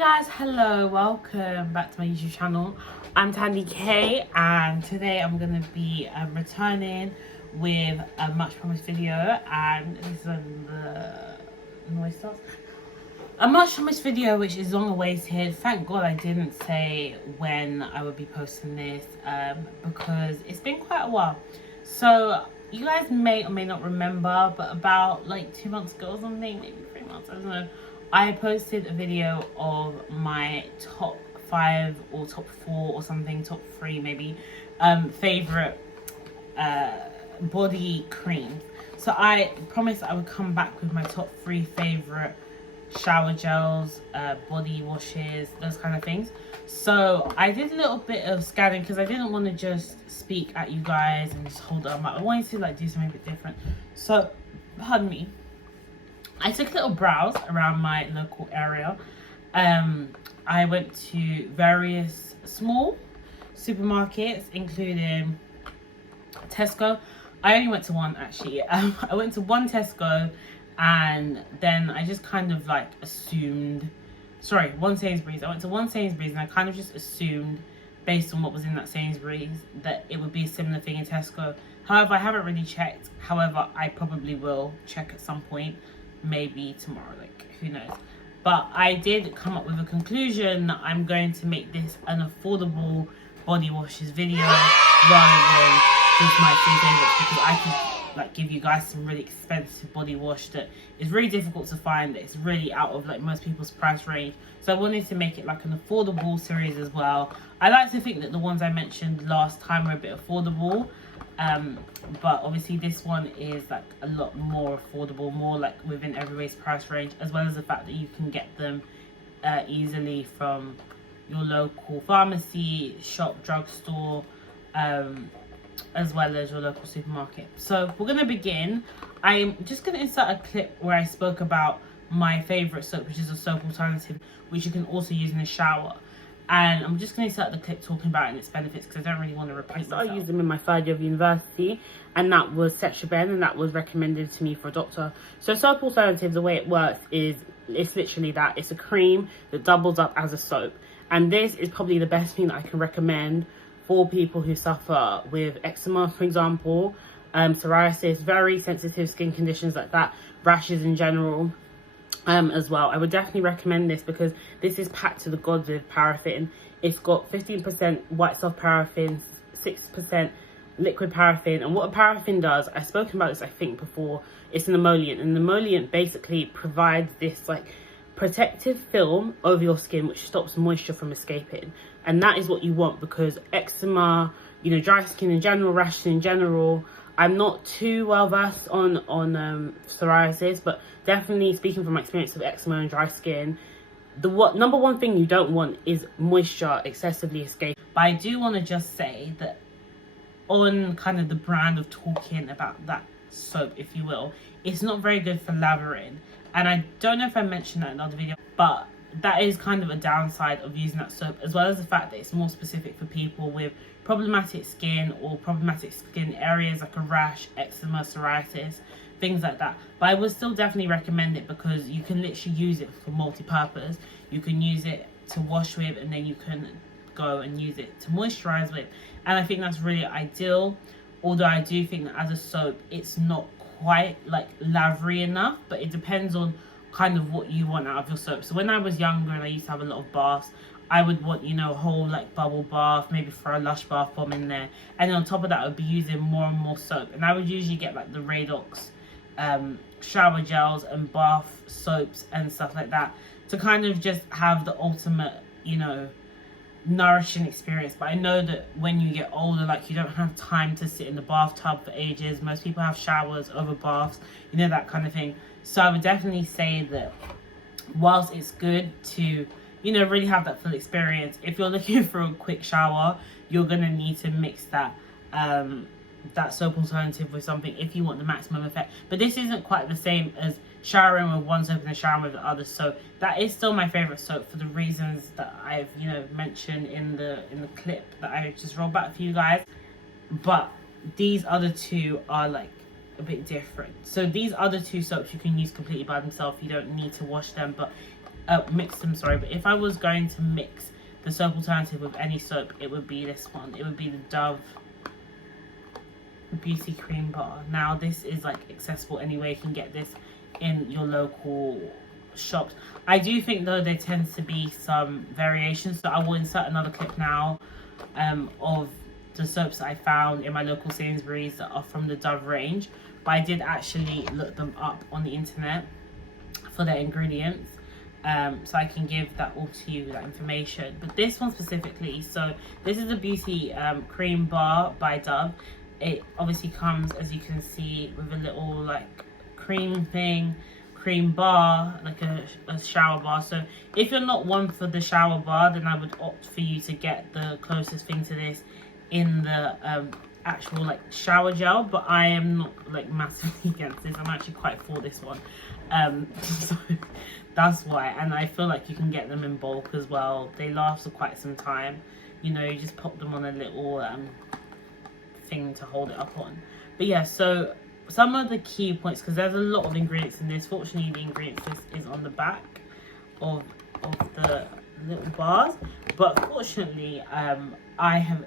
Guys, hello, welcome back to my YouTube channel. I'm Tandy K, and today I'm going to be returning with a much promised video, and this is when the noise starts. A much promised video which is long awaited. Thank God I didn't say when I would be posting this because it's been quite a while. So you guys may or may not remember, but about like 2 months ago or something, maybe 3 months, I don't know, I posted a video of my top 5 or top 4 or something, top 3 maybe, favorite body creams. So I promised I would come back with my top 3 favorite shower gels, body washes, those kind of things. So I did a little bit of scanning because I didn't want to just speak at you guys and just hold on. I wanted to like do something a bit different. So pardon me, I took a little browse around my local area. I went to various small supermarkets, including Tesco. I only went to one actually. I went to one Tesco, and then I just kind of like assumed, sorry, one Sainsbury's. I went to one Sainsbury's and I kind of just assumed, based on what was in that Sainsbury's, that it would be a similar thing in Tesco. However, I haven't really checked. However, I probably will check at some point. Maybe tomorrow, like who knows. But I did come up with a conclusion that I'm going to make this an affordable body washes video rather than just my 3 favorites, because I can like give you guys some really expensive body wash that is really difficult to find, that it's really out of like most people's price range. So I wanted to make it like an affordable series as well. I like to think that the ones I mentioned last time were a bit affordable, but obviously this one is like a lot more affordable, more like within everybody's price range, as well as the fact that you can get them easily from your local pharmacy, shop, drugstore, as well as your local supermarket. So we're going to begin. I'm just going to insert a clip where I spoke about my favorite soap, which is a soap alternative which you can also use in the shower. And I'm just going to insert the clip talking about it and its benefits, because I don't really want to repeat myself. I started using them in my 3rd year of university, and that was Cetraben, and that was recommended to me for a doctor. So soap alternative, the way it works is, it's literally that. It's a cream that doubles up as a soap. And this is probably the best thing that I can recommend for people who suffer with eczema, for example, psoriasis, very sensitive skin conditions like that, rashes in general. As well, I would definitely recommend this because this is packed to the gods with paraffin. It's got 15% white soft paraffin, 6% liquid paraffin. And what a paraffin does, I've spoken about this I think before, it's an emollient, and an emollient basically provides this like protective film over your skin which stops moisture from escaping. And that is what you want, because eczema, you know, dry skin in general, rashes in general, I'm not too well versed on psoriasis, but definitely speaking from my experience of eczema and dry skin, the number one thing you don't want is moisture excessively escape. But I do want to just say that on kind of the brand of talking about that soap, if you will, it's not very good for lathering. And I don't know if I mentioned that in another video, but that is kind of a downside of using that soap, as well as the fact that it's more specific for people with problematic skin or problematic skin areas like a rash, eczema, psoriasis, things like that. But I would still definitely recommend it because you can literally use it for multi-purpose. You can use it to wash with, and then you can go and use it to moisturize with. And I think that's really ideal, although I do think that as a soap it's not quite like lathery enough, but it depends on kind of what you want out of your soap. So when I was younger and I used to have a lot of baths, I would want, you know, a whole like bubble bath, maybe throw a Lush bath bomb in there, and then on top of that I would be using more and more soap. And I would usually get like the Radox shower gels and bath soaps and stuff like that to kind of just have the ultimate, you know, nourishing experience. But I know that when you get older, like, you don't have time to sit in the bathtub for ages. Most people have showers over baths, you know, that kind of thing. So I would definitely say that whilst it's good to, you know, really have that full experience, if you're looking for a quick shower, you're gonna need to mix that that soap alternative with something if you want the maximum effect. But this isn't quite the same as showering with one soap and showering with the other. So that is still my favorite soap for the reasons that I've, you know, mentioned in the clip that I just rolled back for you guys. But these other two are like a bit different. So these other 2 soaps you can use completely by themselves. You don't need to wash them. But mix them, sorry. But if I was going to mix the soap alternative with any soap, it would be this one. It would be the Dove Beauty Cream Bar. Now this is like accessible anyway. You can get this in your local shops. I do think though there tends to be some variations, so I will insert another clip now of the soaps that I found in my local Sainsbury's that are from the Dove range, but I did actually look them up on the internet for their ingredients, so I can give that all to you, that information. But this one specifically, so this is a beauty cream bar by Dove. It obviously comes, as you can see, with a little like cream thing, cream bar, like a shower bar. So if you're not one for the shower bar, then I would opt for you to get the closest thing to this in the actual like shower gel. But I am not like massively against this. I'm actually quite for this one, so that's why. And I feel like you can get them in bulk as well. They last for quite some time. You know, you just pop them on a little thing to hold it up on. But yeah, so some of the key points, because there's a lot of ingredients in this. Fortunately, the ingredients list is on the back of the little bars, but fortunately I have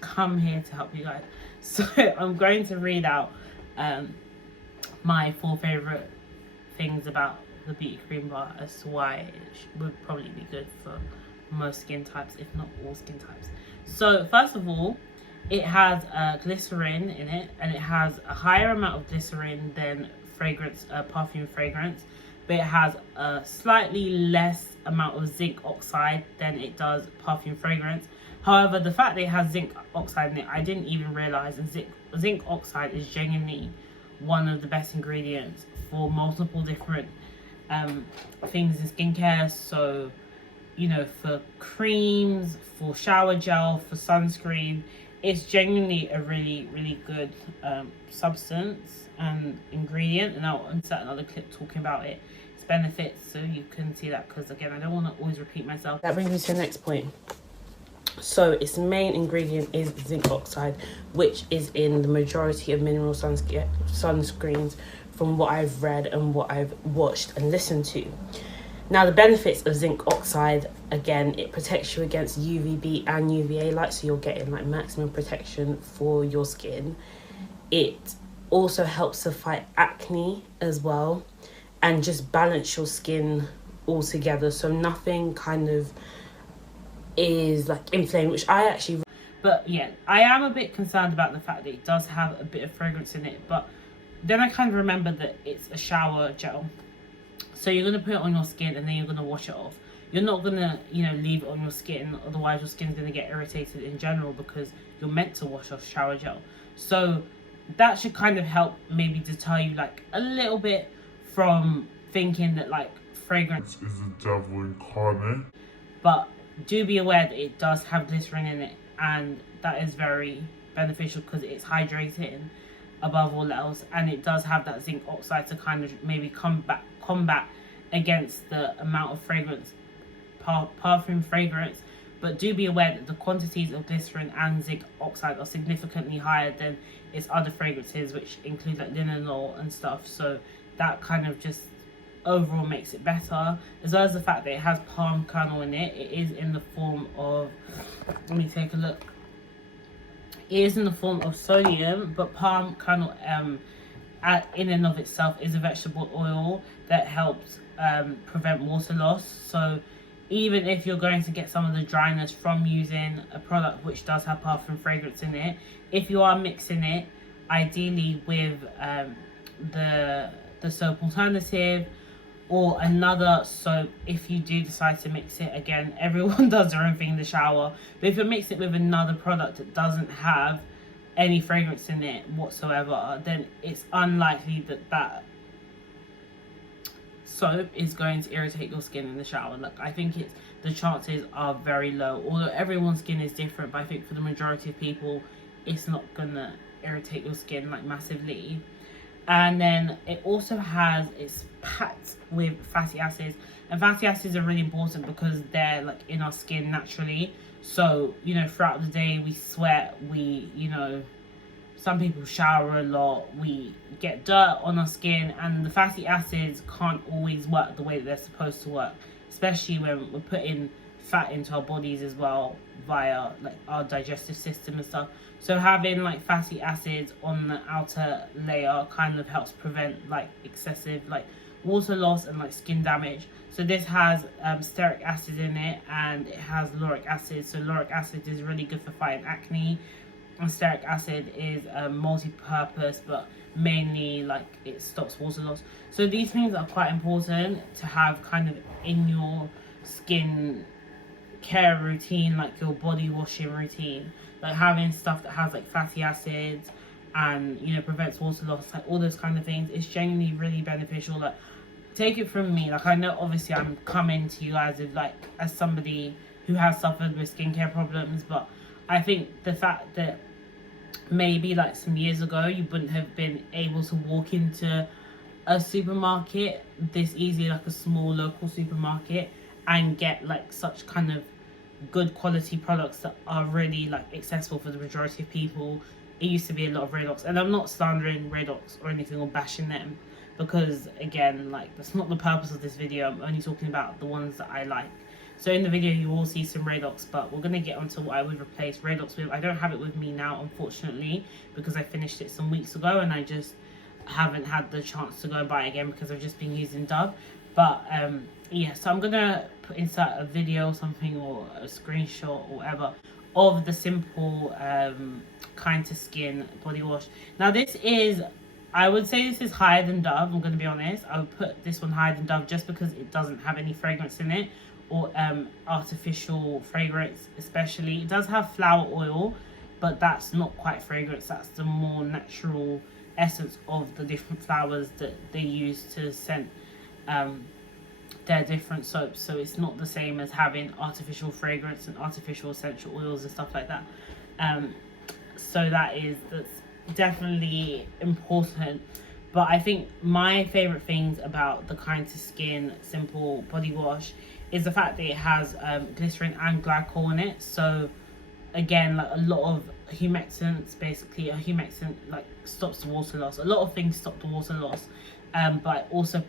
come here to help you guys. So I'm going to read out my 4 favorite things about the beauty cream bar as to why it would probably be good for most skin types, if not all skin types. So first of all, it has glycerin in it, and it has a higher amount of glycerin than fragrance, perfume fragrance, but it has a slightly less amount of zinc oxide than it does perfume fragrance. However, the fact that it has zinc oxide in it, I didn't even realize. And zinc oxide is genuinely one of the best ingredients for multiple different things in skincare. So, you know, for creams, for shower gel, for sunscreen, it's genuinely a really, really good substance and ingredient. And I'll insert another clip talking about its benefits so you can see that, because again, I don't want to always repeat myself. That brings me to the next point. So its main ingredient is zinc oxide, which is in the majority of mineral sunscreens from what I've read and what I've watched and listened to. Now, the benefits of zinc oxide, again, it protects you against UVB and UVA light, so you're getting like maximum protection for your skin. It also helps to fight acne as well and just balance your skin all together, so nothing kind of is like inflamed, which I actually... But yeah, I am a bit concerned about the fact that it does have a bit of fragrance in it, but then I kind of remember that it's a shower gel. So you're going to put it on your skin and then you're going to wash it off. You're not going to, you know, leave it on your skin. Otherwise, your skin's going to get irritated in general, because you're meant to wash off shower gel. So that should kind of help maybe deter you like a little bit from thinking that like fragrance is the devil incarnate. But do be aware that it does have glycerin in it, and that is very beneficial because it's hydrating above all else, and it does have that zinc oxide to kind of maybe combat against the amount of fragrance, perfume fragrance. But do be aware that the quantities of glycerin and zinc oxide are significantly higher than its other fragrances, which include like linalool and stuff. So that kind of just overall makes it better, as well as the fact that it has palm kernel in it. It is in the form of, let me take a look, it is in the form of sodium, but palm kernel in and of itself is a vegetable oil that helps prevent water loss. So even if you're going to get some of the dryness from using a product which does have perfume fragrance in it, if you are mixing it ideally with the soap alternative or another soap, if you do decide to mix it, again, everyone does their own thing in the shower, but if you mix it with another product that doesn't have any fragrance in it whatsoever, then it's unlikely that that soap is going to irritate your skin in the shower. Like, I think the chances are very low, although everyone's skin is different, but I think for the majority of people it's not gonna irritate your skin like massively. And then it also has, it's packed with fatty acids, and fatty acids are really important because they're like in our skin naturally. So, you know, throughout the day we sweat, we, you know, some people shower a lot, we get dirt on our skin, and the fatty acids can't always work the way that they're supposed to work, especially when we're putting fat into our bodies as well via like our digestive system and stuff. So having like fatty acids on the outer layer kind of helps prevent like excessive like water loss and like skin damage. So this has stearic acid in it, and it has lauric acid. So lauric acid is really good for fighting acne, and stearic acid is multi-purpose, but mainly like it stops water loss. So these things are quite important to have kind of in your skin care routine, like your body washing routine. Like having stuff that has like fatty acids and, you know, prevents water loss, like all those kind of things, it's genuinely really beneficial. Like, take it from me, like I know obviously I'm coming to you guys with like as somebody who has suffered with skincare problems, but I think the fact that maybe like some years ago you wouldn't have been able to walk into a supermarket this easy, like a small local supermarket, and get like such kind of good quality products that are really like accessible for the majority of people. It used to be a lot of Radox, and I'm not slandering Radox or anything or bashing them, because again, like that's not the purpose of this video. I'm only talking about the ones that I like. So in the video you will see some Radox, but we're going to get onto what I would replace Radox with. I don't have it with me now, unfortunately, because I finished it some weeks ago and I just haven't had the chance to go and buy it again because I've just been using Dove. But yeah, so I'm going to insert a video or something, or a screenshot or whatever, of the simple Kind to Skin body wash. Now this is, I would say this is higher than Dove, I'm going to be honest. I would put this one higher than Dove just because it doesn't have any fragrance in it, or artificial fragrance especially. It does have flower oil, but that's not quite fragrance. That's the more natural essence of the different flowers that they use to scent their different soaps. So it's not the same as having artificial fragrance and artificial essential oils and stuff like that. So that's definitely important. But I think my favorite things about the Kind to Skin simple body wash is the fact that it has glycerin and glycol in it. So again, like a lot of humectants, basically a humectant like stops the water loss. A lot of things stop the water loss, but also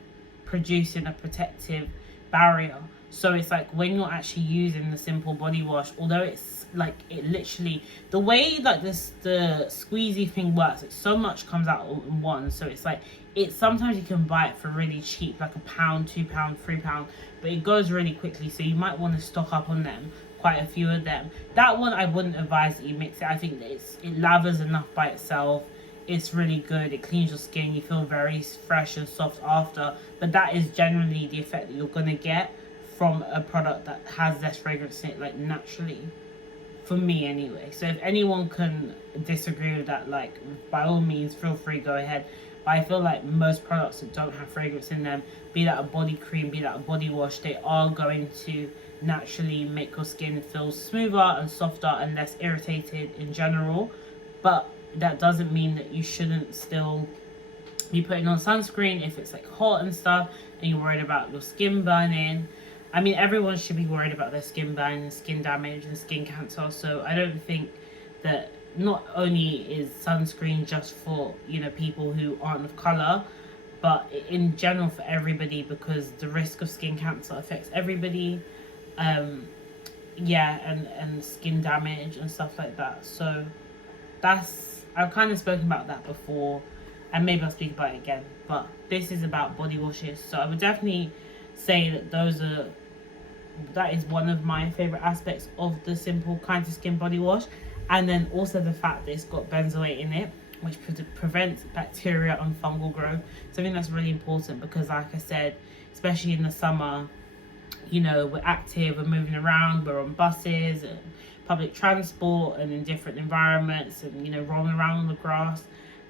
producing a protective barrier. So it's like when you're actually using the simple body wash, although it's like it literally, the way like this the squeezy thing works, like so much comes out in one. So it's like, it's sometimes you can buy it for really cheap, like £1, £2, £3, but it goes really quickly. So you might want to stock up on them, quite a few of them. That one I wouldn't advise that you mix it. I think that it lathers enough by itself. It's really good. It cleans your skin. You feel very fresh and soft after. But that is generally the effect that you're gonna get from a product that has less fragrance in it, like naturally, for me anyway. So if anyone can disagree with that, like by all means feel free, go ahead. But I feel like most products that don't have fragrance in them, be that a body cream, be that a body wash, they are going to naturally make your skin feel smoother and softer and less irritated in general. But that doesn't mean that you shouldn't still be putting on sunscreen if it's like hot and stuff and you're worried about your skin burning. I mean, everyone should be worried about their skin burning, skin damage and skin cancer. So I don't think that, not only is sunscreen just for, you know, people who aren't of color, but in general for everybody, because the risk of skin cancer affects everybody. Yeah, and skin damage and stuff like that. So that's, I've kind of spoken about that before, and maybe I'll speak about it again, but this is about body washes. So I would definitely say that that is one of my favorite aspects of the simple Kind to Skin body wash. And then also the fact that it's got benzoate in it, which prevents bacteria and fungal growth. So I think that's really important, because like I said, especially in the summer, you know, we're active, we're moving around, we're on buses and public transport and in different environments, and, you know, rolling around on the grass.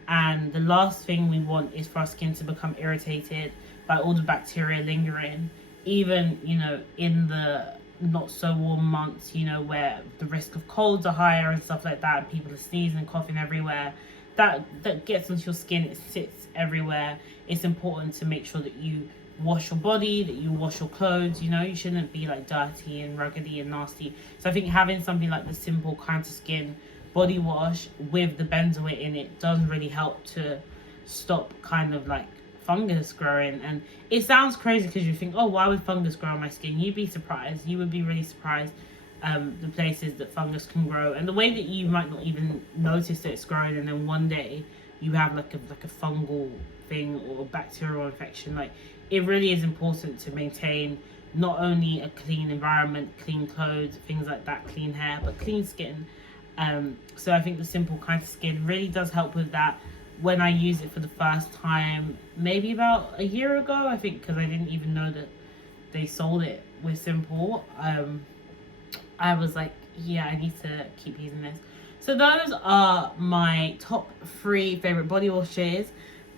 And the last thing we want is for our skin to become irritated by all the bacteria lingering, even, you know, in the not so warm months, you know, where the risk of colds are higher and stuff like that, and people are sneezing and coughing everywhere. That gets onto your skin, it sits everywhere. It's important to make sure that you wash your body, that you wash your clothes. You know, you shouldn't be like dirty and ruggedy and nasty. So I think having something like the simple Kind to Skin body wash with the benzoate in it does really help to stop kind of like fungus growing. And it sounds crazy because you think, oh, why would fungus grow on my skin? You'd be surprised. You would be really surprised, the places that fungus can grow, and the way that you might not even notice that it's growing, and then one day you have like a fungal thing or bacterial infection. Like, it really is important to maintain not only a clean environment, clean clothes, things like that, clean hair, but clean skin. So I think the Simple Kind Skin really does help with that. When I used it for the first time, maybe about a year ago, I think, because I didn't even know that they sold it with Simple, I was like, yeah, I need to keep using this. So those are my top 3 favorite body washes.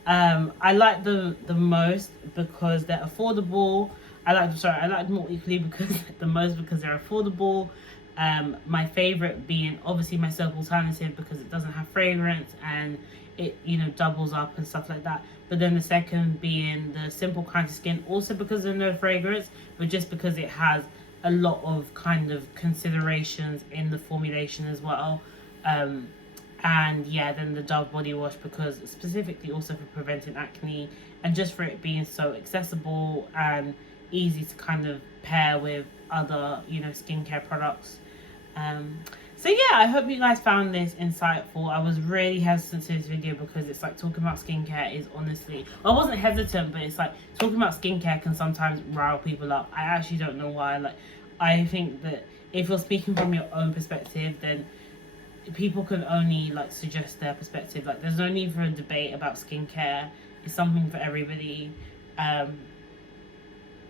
I like them the most because they're affordable. I like them all equally because the most because they're affordable. My favorite being obviously my Soap Alternative because it doesn't have fragrance and it, you know, doubles up and stuff like that. But then the second being the Simple Kind of Skin, also because of no fragrance, but just because it has a lot of kind of considerations in the formulation as well. And yeah, then the Dove body wash because specifically also for preventing acne and just for it being so accessible and easy to kind of pair with other, you know, skincare products. So yeah, I hope you guys found this insightful. I was really hesitant to this video because it's like talking about skincare is honestly, well, I wasn't hesitant, but it's like talking about skincare can sometimes rile people up. I actually don't know why. Like, I think that if you're speaking from your own perspective, then people can only like suggest their perspective. Like, there's no need for a debate about skincare. It's something for everybody.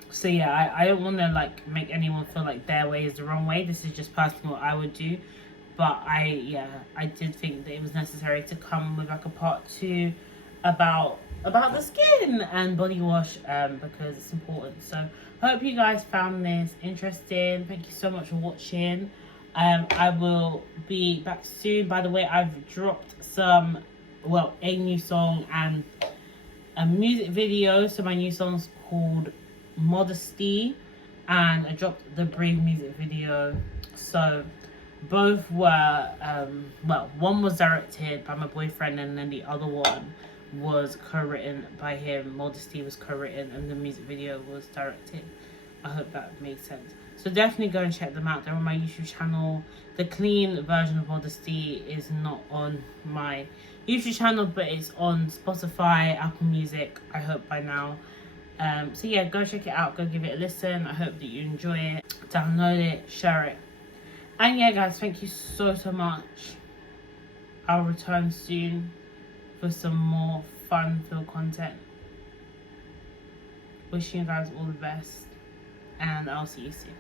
So yeah, I don't want to like make anyone feel like their way is the wrong way. This is just personally what I would do. But I did think that it was necessary to come with like a part 2 about the skin and body wash, because it's important. So hope you guys found this interesting. Thank you so much for watching. I will be back soon. By the way, I've dropped a new song and a music video. So my new song's called Modesty, and I dropped the Breathe music video. So both were one was directed by my boyfriend, and then the other one was co-written by him. Modesty was co-written and the music video was directed. I hope that made sense. So definitely go and check them out. They're on my YouTube channel. The clean version of Modesty is not on my YouTube channel, but it's on Spotify, Apple Music, I hope by now. So yeah, go check it out. Go give it a listen. I hope that you enjoy it. Download it, share it. And yeah, guys, thank you so much. I'll return soon for some more fun-filled content. Wishing you guys all the best, and I'll see you soon.